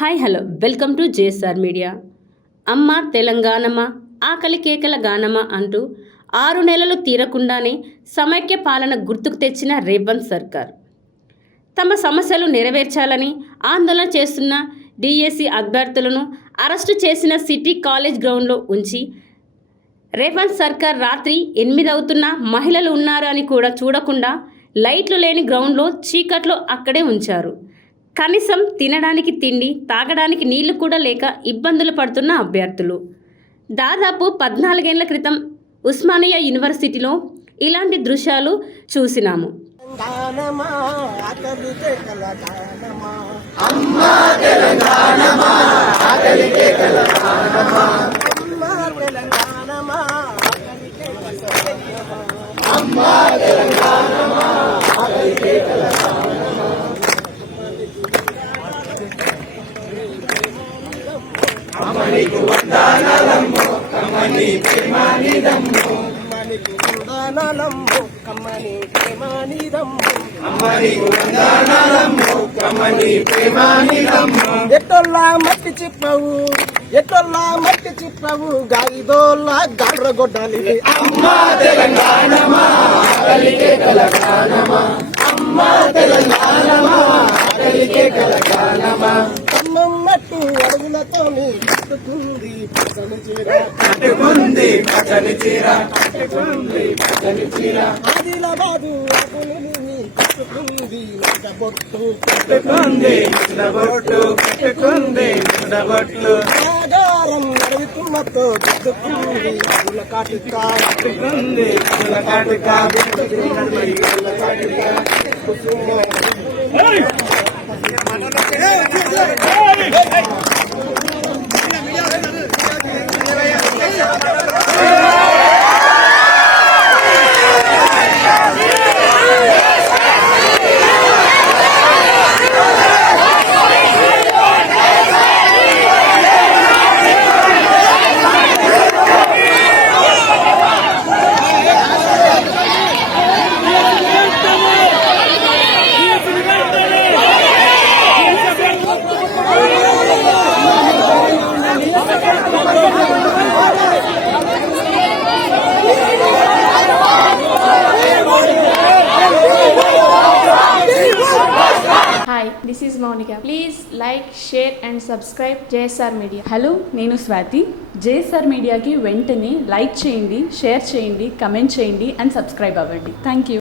Hi hello. Welcome to JSR media. అమ్మ తెలంగాణమా ఆకలి కేకల గానమ్మ అంటూ ఆరు నెలలు తీరకుండానే సమైక్య పాలన గుర్తుకు తెచ్చిన రేవంత్ సర్కార్. తమ సమస్యలు నెరవేర్చాలని ఆందోళన చేస్తున్న డిఎస్సి అభ్యర్థులను అరెస్టు చేసిన సిటీ కాలేజ్ గ్రౌండ్లో ఉంచి రేవంత్ సర్కార్ రాత్రి ఎనిమిది అవుతున్న మహిళలు ఉన్నారు అని కూడా చూడకుండా లైట్లు లేని గ్రౌండ్లో చీకట్లో అక్కడే ఉంచారు. కనీసం తినడానికి తిండి తాగడానికి నీళ్ళు కూడా లేక ఇబ్బందులు పడుతున్న అభ్యర్థులు. దాదాపు పద్నాలుగేళ్ళ క్రితం ఉస్మానియా యూనివర్సిటీలో ఇలాంటి దృశ్యాలు చూసినాము. తెలంగాణమా ఆకలి కేకల గానమా అమ్మా తెలంగాణమా ఆకలి కేకల గానమా కమ్మనికి వందనాలమ్ము కమ్మని ప్రేమానిదమ్ము ఎట్టొల్లా మట్టి చిప్పవు ఎట్టొల్లా మట్టి చిప్పవు గాయిదోల్లా గాడ్ర గొడ్డాలి అమ్మా తెలంగాణమా కమ్మం మట్టు అడుగులతోని కట్టుకుంది పచ్చని చీర. కట్టుకుంది పచ్చని చీర. ఆదిలాబాదు అగులుని కట్టుకుంది బొట్టు కట్టుకుంది బొట్టు కట్టుకుంది బొట్లు ఆగారం నడుగుతున్నతో కట్టుకుంది అగుల కాటిక. Hi, this is Mounika please like share and subscribe JSR media hello నేను స్వాతి. జేఎస్ఆర్ మీడియాకి వెంటనే లైక్ చేయండి షేర్ చేయండి కమెంట్ చేయండి అండ్ సబ్స్క్రైబ్ అవ్వండి. Thank you